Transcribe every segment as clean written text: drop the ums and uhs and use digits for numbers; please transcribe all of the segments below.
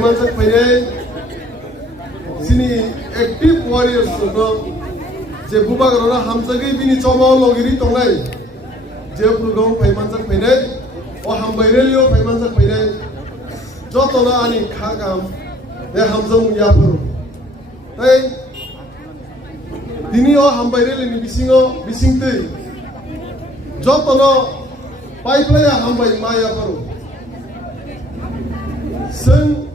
Mansak Payne, Sini active warriors, je Bubagarona Hamsagi Bini Choma Logiri Tongai, je Pugong Paymansak Payne, or Hambairelio Paymansak Payne, Jotona Ani Kagam, the Hamzam Yapur. Hey, Dini or Hambairel in Bisingte, Jotona, Pipeline Hambai Maya Paru. Son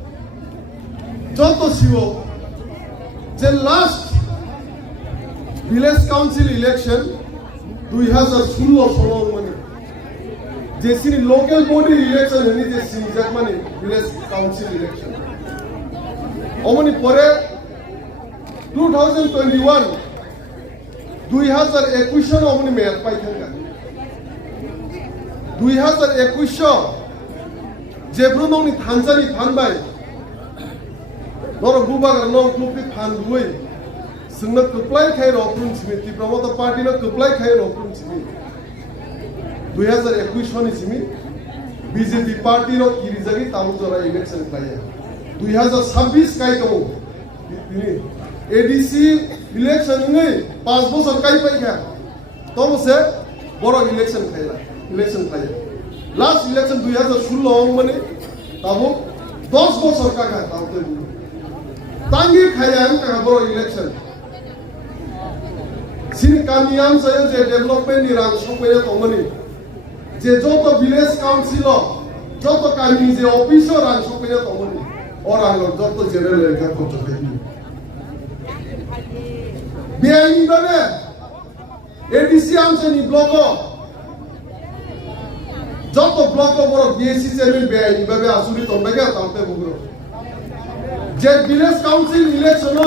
Joto Sivo, the last village council election, we have a full of money. This is local body election, and this is Germany village council election. Omani Pore 2021, we have a equation of money mayor Python. We have a equation. 제브로농이 단자리 반바이 너로 부바가 너 국비 반부이 승낙 급라이 카이로 오픈 지미 디프로모터 파티는 급라이 카이로 오픈 지미 2021 지미 BJP 파티로 기리자기 तामुजरा election खाया 2026 काइको ADC election में 5 বছর কাই পাইখা তবসে বড় election খায়া Last election 2016 মানে তাবো 10 বছর কাকা তাওতে তাঙ্গি খায়াম কাকা বড় ইলেকশন সিনি কামিয়াম সায় যে ডেভেলপমেন্ট নি রাং সপয়ে তমনি যে যত ভিলেজ কাউন্সিল যত কামি যে অফিসার রাং সপয়ে তমনি ওরাং যত জেনারেল এলাকা করতে থাকি বেআইনি ভাবে এডিসি আমসনি ব্লক যত ব্লক বড় বিএসসি চেয়ারম্যান বেআইনি ভাবে আসুরি তন্বাগে তাতে বুগরো যে ভিলেজ কাউন্সিল ইলেকশন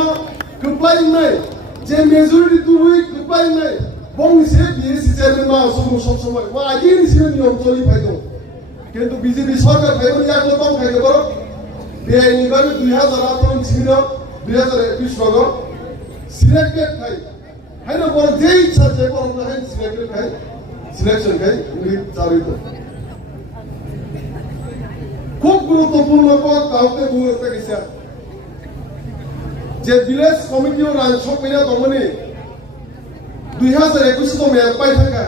কমপ্লাই নাই যে মেজরিটি তুই কমপ্লাই নাই বংশে বিএসসি চেয়ারম্যান মা সব সময় মা আগে নিছিল নিয়ম চলি ফাইতো কিন্তু বিজেপি সরকার ফাইতো ইয়াক লতম ফাইতো বড় বেআইনি ভাবে 2018 ছিল 2021 রগ সিলেক্টেড খাই হাইনো বড় যে ইচ্ছা যে বড় না সিলেক্টেড খাই সিলেকশন খাই উনি চালিত খুব গুরুত্বপূর্ণ পদ তাওতে বুঝতে গেছে যে ভিলেজ কমিটি ও রাং সপইনা তমনি 2021 তো মেয়াদ পাই থাকা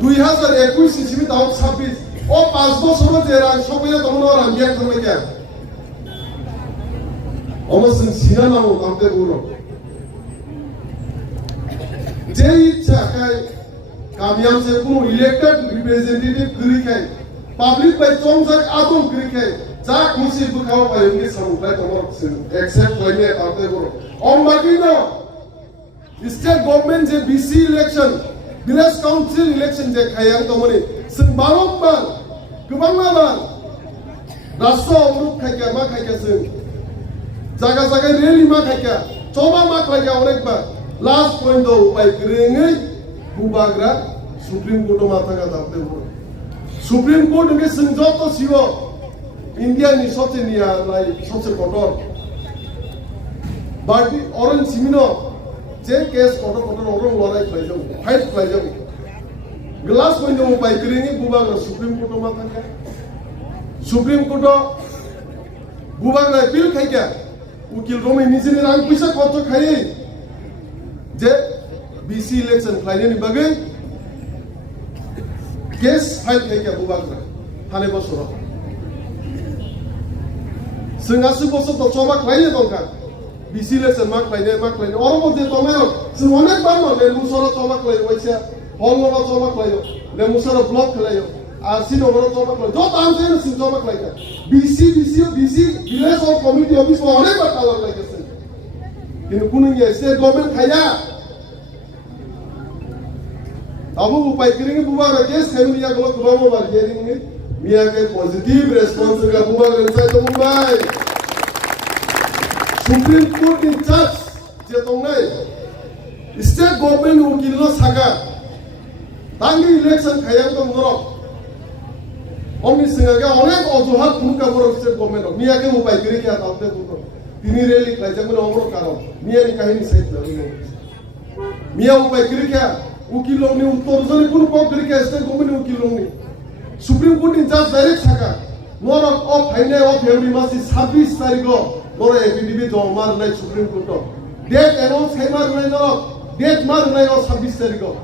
2021 সিমি তাও 26 ও 5 বছর যে রাং সপইনা তমনো রাং গিয়া থামে কে অমসন সিনা নাও তাওতে বুড়ো যে ইচ্ছা কাই কামিয়াম সে কোনো ইলেক্টেড রিপ্রেজেন্টেটিভ করি খাই Public by Chongsak Atom Creek, Jack Musi Bukau by Mission, like a work, except when they are there. On Magino, the state government, the BC election, village council election, the Kayan Tomoni, Simbalomban, Kubangaban, Rasso, Kaka, Makasin, Zagazaga, really Makaka, Toma Makaka, Orekba, last point though by Green, Bubagra, Supreme Court of Mataka. Supreme Court में संजोतो सिवो India नि सबसे निया लाई सबसे कठोर बाकी orange सिमिनो जे case कठोर orange लड़ाई खाई फाइट खाई ग्लास में जो बाइक करेंगे बुबाग सुप्रीम कोर्ट में था सुप्रीम कोर्ट बुबाग अपील खाई क्या वकील रोमे निजे ने रांग पैसा खर्च खाई जे बीसी इलेक्शन खाई नहीं बगे केस फाइल खाइया बुबाग्रा थाने बसर जोंहासो बसर तो चमा खाइले दंखा बीसी इलेक्शन मा खाइने अर मध्य तमाय जों अनेक बार लेमुसर चमा खाइयो वैसा हलवा चमा खाइयो लेमुसर ब्लक खाइयो आरसी नगर चमा खाइयो जो तामसे सिं चमा खाइयो बीसी विलेज और कमिटी ऑफिस में अनेक बार कालर लागिছে কিন্তু কোন স্টেট गवर्नमेंट खाइया Abu upai kering buba ka case kami niya kalau kubawa bar hearing ni niya ke positive response ka buba ka inside to Mumbai Supreme Court ni judge je tongai state government ukil no saka tangi election khayang to ngoro omni singa ke onek ojuhat punka boro state government niya ke upai kering ya taute buko tini rally khai jamone omro karon niya ni kahini sait na niya upai kering ya উকিল লোকনি উত্তর জনে কোন পক্ষ থেকে state government উকিল লোকনি supreme court in জাজ direct থাকা Norok of Haine of every Masi Sabis Tarigo, Nora Epidibi Domar Night Supreme Court. Date announced Hamar Nino, date Mar Nino Sabis Tarigo.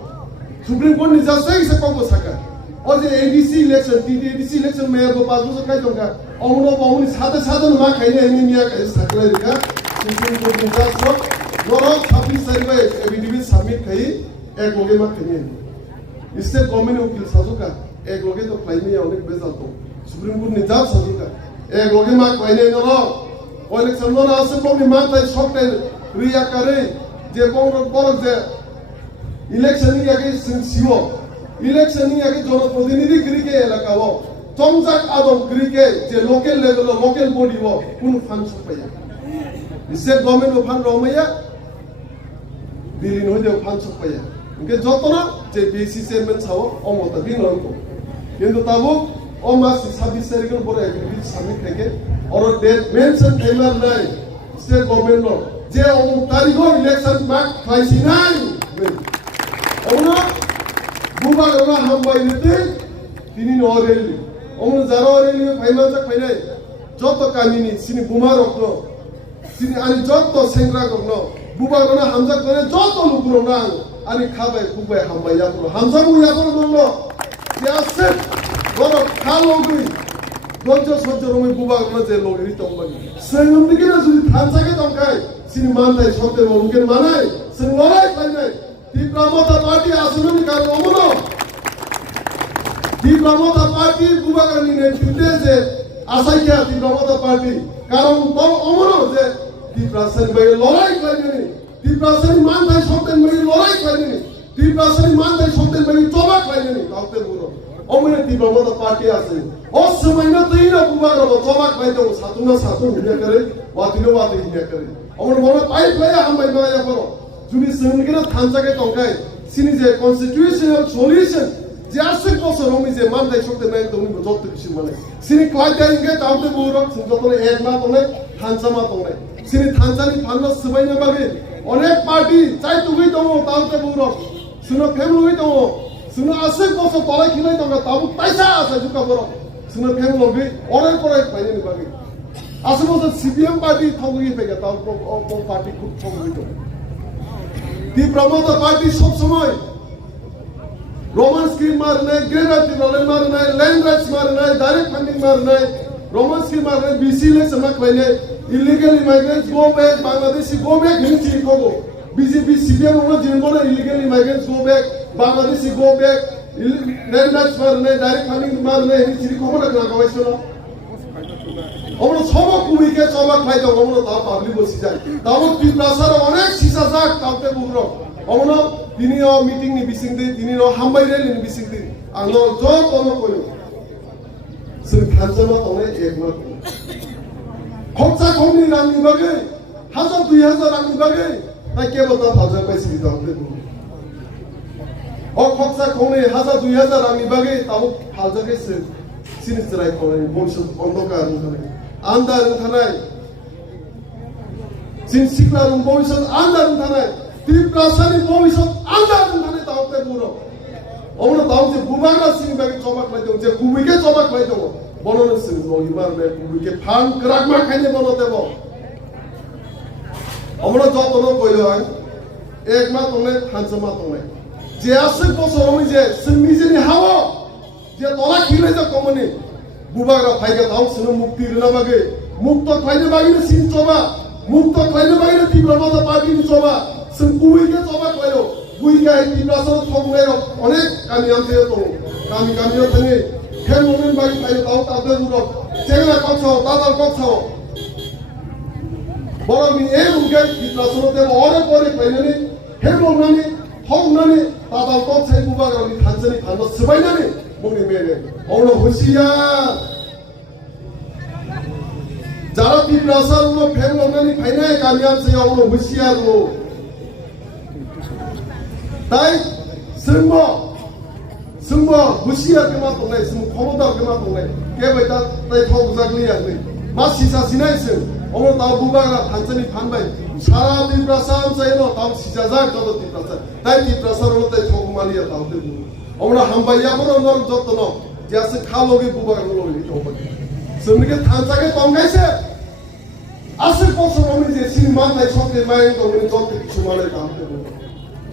Supreme Court is a saying Sakongo Saka. Or the ADC election, TDC election may have a Pazuka Kaitonga. Omo Omo is had a sudden mark Haine is Sakalika. Supreme Court is just Norok Sabis Tarigo, Epidibi Summit Kai, Egogema Kenyan. Instead, government will Sazuka, Egogeto Crimea on the Bezato. Supreme Court ni jab sajuka ek loge ma kaine no election no ase poni mantai sokte riya kare je bor je election ni age siwo election ni age jono protinidhi krike elaka ho tomjak adom krike je local level local body ho kun fan sopaya state government of fan romaya dili no je fan sopaya inke jotona je bc chairman chawo omota bin lonko kintu tabo O mas sabis serigal bore agreement summit theke or date mention thaimar nai state government no je om tarigo election mark khaisi nai ona buba gona hambai nite tini no reli om jaro reli phaima jak phainai joto kamini sini buma rokno sini ani joto sengra rokno buba gona hamjak kore joto lugro na ani khabai kubai hambai yapro hamjamu yapro no yase Goro kalogui Gonjo sojo romi buba gona je logiri tombagi sengum dikina judi thansake tongkai sini mantai sote mungkin manai seng lorai kainai di Pramota party asununi kar omono di Pramota party buba gani ne tinte je asai kya di Pramota party karon to omono je di prasani bai lorai kainai di prasani mantai sote bai lorai kainai di prasani mantai sote bai toba kainai kaute buro Omene di Pramota party ase. O samayna taina bubara bo tobak baito satuna satu hinya kare, watino wati hinya kare. Omene bona pai playa hambai maya paro. Juni sengina thansake tongkai. Sini je constitutional solution. Jasik boso romi je mandai shokte nai toni bo jotto bishi mane. Sini klaita inge taute buro sinjotone ekma tone thansama tone. Sini thansani phanna sabaina bage. Onek party chai tugui tomo taute buro. Suno family tomo. Suna asik boso tolai khilai tonga tabu paisa asa juka boro suna pheng logi orai korai paine ni bagi asu boso CPM party thongui pega tabu o party khub thongui to di Pramota party sob samoy Roman scheme marne greater development marne land rights marne direct funding marne Roman scheme marne BC le samak paine illegal immigrants go back Bangladeshi go back hinchi kogo BJP CPM ono jinbona illegal immigrants go back Bangladeshi go back land rights marne direct funding marne hinchi kogo na gawaisono Omno sobo kubike sobak phai daw omno ta public bosi jai tawo tiprasar onek sisa jak taute bugro omno tini o meeting ni bisingde tini o hambai rel ni bisingde angno jo kono koyo sing khanjama tone ekmat khotsa khomni rangni bage 1000 2000 rangni bage ta ke bota bhaja paisi taute bugro o khotsa khomni 1000 2000 rangni bage tawo bhaja ke sinistrai khomni bolsho ondokar khomni Andar thanai sin sikla rum boison andar thanai tiprasani boison andar thanai taute buro omno taute bubaga sing bagi chobak lai deu je kubike chobak lai deu bonono sing logi mar be kubike phan krakma khaine bono debo omno jotono koyo ang ekma tongne thansama tongne je asik boso romi je singni jeni hawo je tola khile je komoni bubaga phaiga taw sunu mukti rina bage mukta khaine bagi na sin choba mukta khaine bagi na Pramota party ni choba sung kui ke choba koyo kui ga tiprasa thongle onek kami amte to kami thane khen momen bagi phayo taw tabe duro chengra kokcho tadal kokcho borami e unge tiprasa te ore pore painani hemonani thongnani tadal kokchai bubaga ni thanjani phanno sbainani moni mere ono hosiya jara tiprasa uno pheng longani phainai kamiam se ono hosiya ro tai sungmo hosiya kema tonai sum khomoda kema tonai ke baita tai thok jagli agni masisa sinai se ono ta bubaga thanjani phanbai sara tiprasa amsai no ta sisa jag jodo tiprasa tai tiprasa ro tai thok maliya taute bu Omna hambaya bono nor jotno jase khalogi bubaga logi to 저렇게 탄자게 동가이세 아슬 꽃으로 이제 신만나이 속에 마인 동네 저때 주말에 감때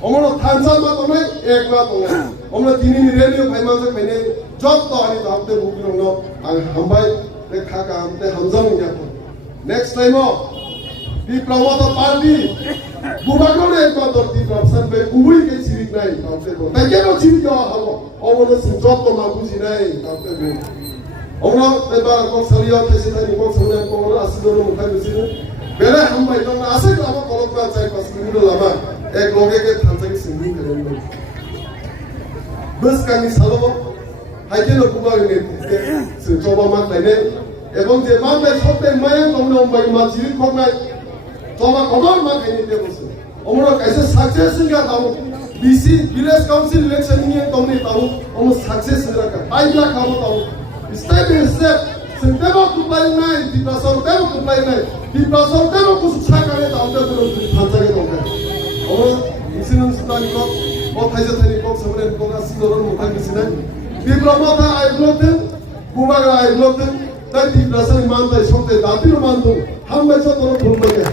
어머나 탄자마 동네 액마 동네 어머나 디니 레디오 발만서 베네 저도 아니 다음때 무기로 한바이 내 카가 함때 함정이냐 next time di promotor party gubernur Ecuador di Kapsan be ubui ke cirik nai kaute bo ta keno cirik yo halo omono sinjot to mabuji nai kaute bo omono be ba ko sariya these tani ko samne ko asido no mutai bisine bere hambai no ase lama kolok ba chai pas minuto lama ek loge ke thansa ki singing karen bo bus kami salo haikeno kuba ne sinjoba ma tane এবং যে মামলায় সত্যি মায়ের তোমরা অম্বাই মা জিরিক খোকনাই তোমার কদর মা খাইনি দিয়ে বসে আমরা কাইসে সাকসেস সিঙ্গা তাও বিসি ভিলেজ কাউন্সিল ইলেকশন নিয়ে তোমনি তাও আমরা সাকসেস রাখা আইলা খাও তাও step by step system Kopai নাই ডিপ্রাসন তেও কুপাই নাই ডিপ্রাসন তেও কিছু ছাকারে তাও তে ফাঁসাকে তোমরা আমরা ইসিনন সুদানি কো ও থাইজে থাইনি কো সামনে কো আসিদরন মুখান বিসিনা ডিপ্লোমাটা আইব্লতে কুমাগা আইব্লতে তাই ডিপ্রাসন মানতাই সত্যি দাতির মানতো হামবাই সত্যি ভুল করে